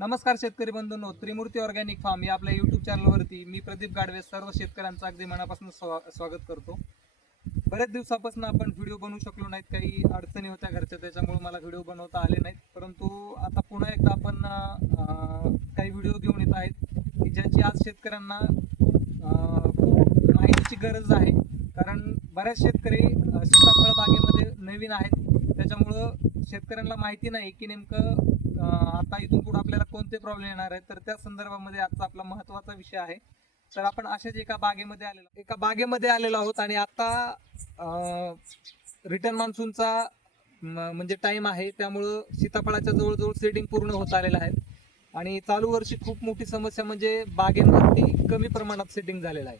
नमस्कार शेतकरी बंधूंनो त्रिमूर्ती organic form या आपल्या युट्यूब चॅनलवरती मी प्रदीप गाडवे सर्व शेतकऱ्यांचं अगदी मनापासून स्वा- स्वागत करतो. बऱ्याच दिवसापासून आपण व्हिडिओ बनवू शकलो नाहीत काही अडचणी होत्या घरच्या त्याच्यामुळे मला व्हिडिओ बनवता आले नाहीत. परंतु आता पुन्हा एकदा आपण काही व्हिडिओ घेऊन येत आहेत की ज्याची आज शेतकऱ्यांना खूप माहितीची गरज आहे. कारण बऱ्याच शेतकरी सीताफळ बागेमध्ये नवीन आहेत. त्याच्यामुळं शेतकऱ्यांना माहिती नाही की नेमकं आता इथून पुढे आपल्याला कोणते प्रॉब्लेम येणार आहेत? तर त्या संदर्भामध्ये आजचा आपला महत्त्वाचा विषय आहे. तर आपण अशाच एका बागेमध्ये आलेलो एका बागेमध्ये आलेलो आहोत आणि आता रिटर्न मान्सूनचा म- म्हणजे टाइम आहे. त्यामुळं सीताफळाच्या जवळजवळ सेटिंग पूर्ण होत आलेलं आहे. आणि चालू वर्षी खूप मोठी समस्या म्हणजे बागेमध्ये कमी प्रमाणात सेटिंग झालेलं आहे.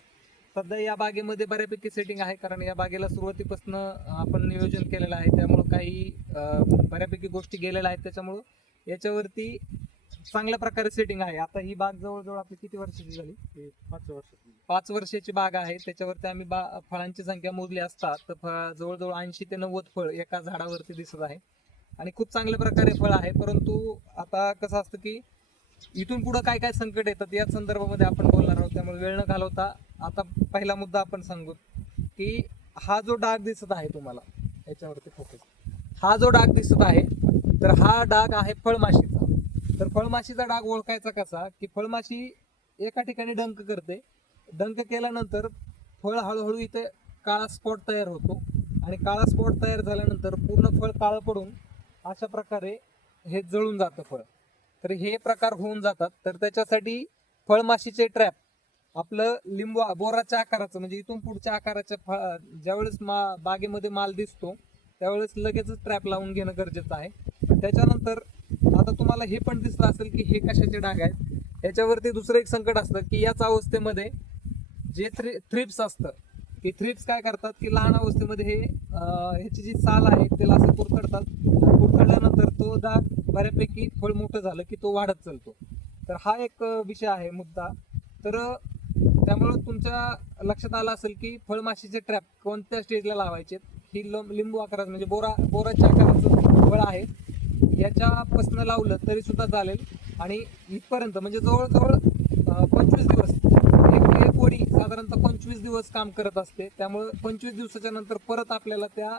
सध्या या बागेमध्ये बऱ्यापैकी सेटिंग आहे कारण या बागेला सुरुवातीपासून आपण नियोजन केलेलं आहे. त्यामुळं काही बऱ्यापैकी गोष्टी गेलेल्या आहेत. त्याच्यामुळं याच्यावरती चांगल्या प्रकारे सेटिंग आहे. आता ही बाग जवळजवळ आपली किती वर्षाची झाली? पाच वर्ष पाच वर्षाची बाग आहे. त्याच्यावरती आम्ही बा फळांची संख्या मोजली असता तर फळ जवळजवळ ऐंशी ते नव्वद फळ एका झाडावरती दिसत आहे. आणि खूप चांगल्या प्रकारे फळ आहे. परंतु आता कसं असतं की इथून पुढं काय काय संकट येतात या संदर्भामध्ये आपण बोलणार आहोत. त्यामुळे वेळ न घालवता आता पहिला मुद्दा आपण सांगू की हा जो डाग दिसत आहे तुम्हाला याच्यावरती फोकस हा जो डाग दिसत आहे तर हा डाग आहे फळमाशीचा. तर फळमाशीचा डाग ओळखायचा कसा? की फळमाशी एका ठिकाणी डंक करते. डंक केल्यानंतर फळ हळूहळू इथे काळा स्पॉट तयार होतो. आणि काळा स्पॉट तयार झाल्यानंतर पूर्ण फळ काळं पडून अशा प्रकारे हे जळून जातं फळ. तर हे प्रकार होऊन जातात. तर त्याच्यासाठी फळमाशीचे ट्रॅप आपलं लिंबू बोराच्या आकाराचं म्हणजे इथून पुढच्या आकाराच्या फळ ज्यावेळेस मा बागेमध्ये माल दिसतो त्यावेळेस लगेचच ट्रॅप लावून घेणं गरजेचं आहे. त्याच्यानंतर आता तुम्हाला हे पण दिसलं असेल की हे कशाचे डाग आहेत. याच्यावरती दुसरं एक संकट असतं की याच अवस्थेमध्ये जे थ्रि थ्रिप्स असतं की थ्रिप्स काय करतात की लहान अवस्थेमध्ये हे ह्याची जी साल आहे त्याला असं कुरतडतात कुरतडल्यानंतर तो डाग बऱ्यापैकी फळ मोठं झालं की तो वाढत चालतो. तर हा एक विषय आहे मुद्दा. तर त्यामुळं तुमच्या लक्षात आलं असेल की फळमाशीचे ट्रॅप कोणत्या स्टेजला लावायचे ही लिंबू आकाराचं म्हणजे बोरा बोराच्या आकाराचं फळ आहे. याच्यापासनं लावलं तरी सुद्धा चालेल. आणि इथपर्यंत म्हणजे जवळजवळ पंचवीस दिवस. एक एक वडी साधारणतः पंचवीस दिवस काम करत असते. त्यामुळं पंचवीस दिवसाच्या नंतर परत आपल्याला त्या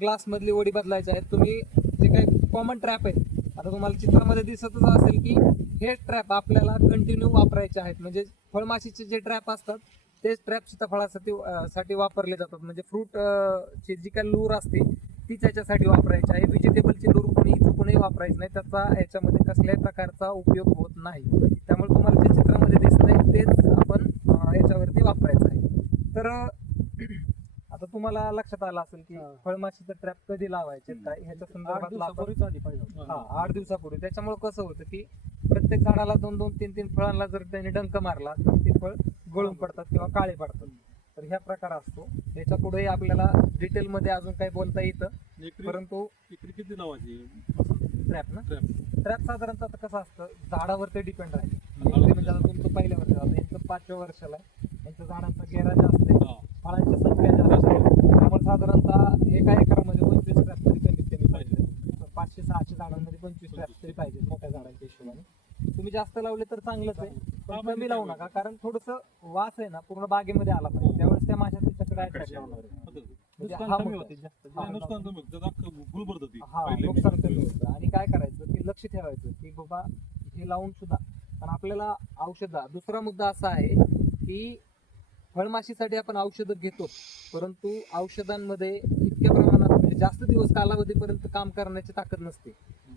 ग्लासमधली वडी बदलायची आहेत. तुम्ही जे काही कॉमन ट्रॅप आहेत आता तुम्हाला चित्रामध्ये दिसतच असेल की हे ट्रॅप आपल्याला कंटिन्यू वापरायचे आहेत. म्हणजे फळमाशीचे जे ट्रॅप असतात तेच ट्रॅप सीताफळासाठी साठी वापरले जातात. म्हणजे फ्रूट ची जी काही लूर असते ती त्याच्यासाठी वापरायची आहे. व्हेजिटेबलची लूर कोणी चुकूनही वापरायची नाही. त्याचा याच्यामध्ये कसल्याही प्रकारचा उपयोग होत नाही. त्यामुळे तुम्हाला जे चित्रामध्ये दिसतंय तेच आपण याच्यावरती वापरायचं आहे. तर आता तुम्हाला लक्षात आलं असेल की. फळमाशीचं ट्रॅप कधी लावायचे? काय ह्याच्या संदर्भात आधी पाहिजे हा आठ दिवसापूर्वी. त्याच्यामुळे कसं होतं की प्रत्येक झाडाला दोन दोन तीन तीन फळांना जर त्याने डंक मारला तर ते फळ गळून पडतात किंवा काळे पडतात. तर ह्या प्रकार असतो. याच्यापुढे आपल्याला डिटेल मध्ये अजून काही बोलता येतं. परंतु एकरी किती लावायची ट्रॅप ना? ट्रॅप साधारणतः आता कसं असतं? झाडावरती डिपेंड आहे. ते म्हणजे आता तुमचं पहिल्या वर्षी आता यांचं पाचव्या वर्षाला आहे. यांच्या झाडांचा घेरा जास्त आहे. फळांची संख्या जास्त आहे. त्यामुळे साधारणतः एका एकरामध्ये पंचवीस ट्रॅप तरी कमीत कमी पाहिजे. पाचशे सहाशे झाडांमध्ये पंचवीस ट्रॅप तरी पाहिजे मोठ्या झाडांच्या हिशोबाने. तुम्ही जास्त लावले तर चांगलंच आहे. पण कमी लावू नका. कारण थोडस वास आहे ना पूर्ण बागेमध्ये आला पाहिजे. त्यावेळेस त्या माशा त्याच्याकडे अट्रॅक्ट होणार आहे म्हणजे नुकसान हा कमी मुद्दा. होते जास्त हा. जे नुकसान कमी होतं. त्याचा फुल भरत होती हा पहिले नुकसान कमी होतं. आणि काय करायचं की लक्ष ठेवायचं की बाबा हे लावून सुद्धा. पण आपल्याला औषधा दुसरा मुद्दा असा आहे की फळमाशीसाठी आपण औषधं घेतो. परंतु औषधांमध्ये इतक्या प्रमाणात म्हणजे जास्त दिवस कालावधीपर्यंत काम करण्याची ताकद नसते.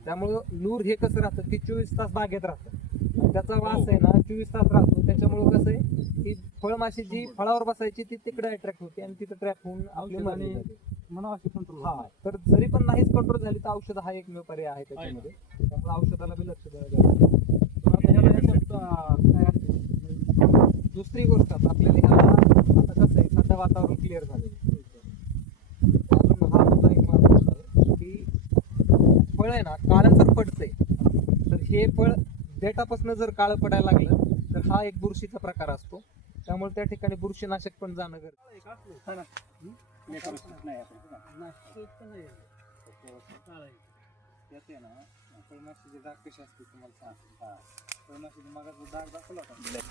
त्यामुळं लूर हे कसं राहतं की चोवीस तास बागेत राहतं. त्याचा वास आहे ना चोवीस तास राहतो. त्याच्यामुळं कसं आहे की फळमाशी जी फळावर बसायची ती तिकडे अट्रॅक्ट होते आणि तिथं ट्रॅप होऊन. मनावाशी कंट्रोल हा तर जरी पण नाहीच कंट्रोल झाली तर औषध हा एकमेव पर्याय आहे त्याच्यामध्ये. त्यामुळे औषधाला बी लक्ष द्यावं लागतं दुसरी गोष्ट आता आपल्याला ह्याला आता कसं आहे सध्या वातावरण क्लिअर झालेलं आहे. अजून हा मुद्दा एक महत्त्वाचा आहे की फळ आहे ना काळं जर पडतंय. तर हे फळ देठापासून जर काळं पडायला लागलं तर हा एक बुरशीचा प्रकार असतो. त्यामुळे त्या ठिकाणी बुरशीनाशक पण जाणं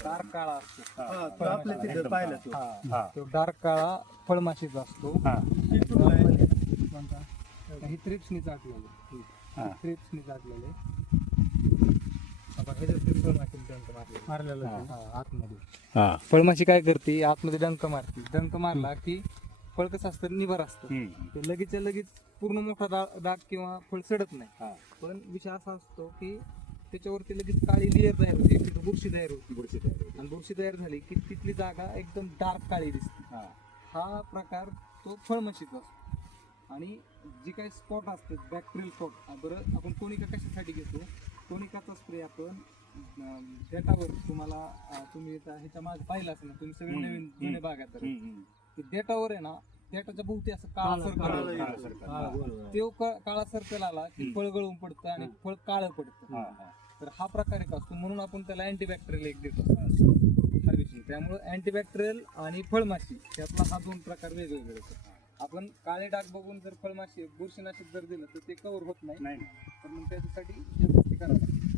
डार्क काळा असतो. हा, तो डार्क काळा फळमाशीचा असतो. हा. कोणता? थ्रिप्सनी चाटलेले. हा. ह्याच्यात ते फळमाशीने डंक मारले मारलेलं हा. आतमध्ये हा. फळमाशी काय करते आतमध्ये डंक मारते डंक मारला की फळ कसं असतं निभर असतं हम्म. ते लगेचच्या लगेच पूर्ण मोठा डाग किंवा फळ सडत नाही हा. पण विषय असा असतो की त्याच्यावरती लगेच काळी लेअर तयार होते तिथं बुरशी तयार होती बुरशी तयार होते. आणि बुरशी तयार झाली की तिथली जागा एकदम डार्क काळी दिसते हा. हा प्रकार तो फळमशीचा असतो आणि जी काही स्पॉट असते बॅक्टेरियल स्पॉट बरं आपण कोणिका कशासाठी घेतो कोणिकाचा स्प्रे आपण डेटावर तुम्हाला तुम्ही ह्याच्या मागे पाहिलं असेल ना तुम्ही सगळे नवीन. जुने. की डेटावर आहे ना डेटाच्या भोवती असं काळा सर्कल. बरोबर. तो काळा सर्कल आला की. फळ गळून पडतं आणि. फळ काळं पडतं. तर हा प्रकार एक असतो म्हणून आपण त्याला अँटीबॅक्टेरियल एक देतो त्यामुळे अँटीबॅक्टेरियल आणि फळमाशी त्यातला हा दोन प्रकार वेगवेगळे होते आपण काळे डाग बघून जर फळमाशी बुरशीनाशक जर दिलं तर ते कव्हर होत नाही नाही तर मग त्याच्यासाठी कराव्या लागतात.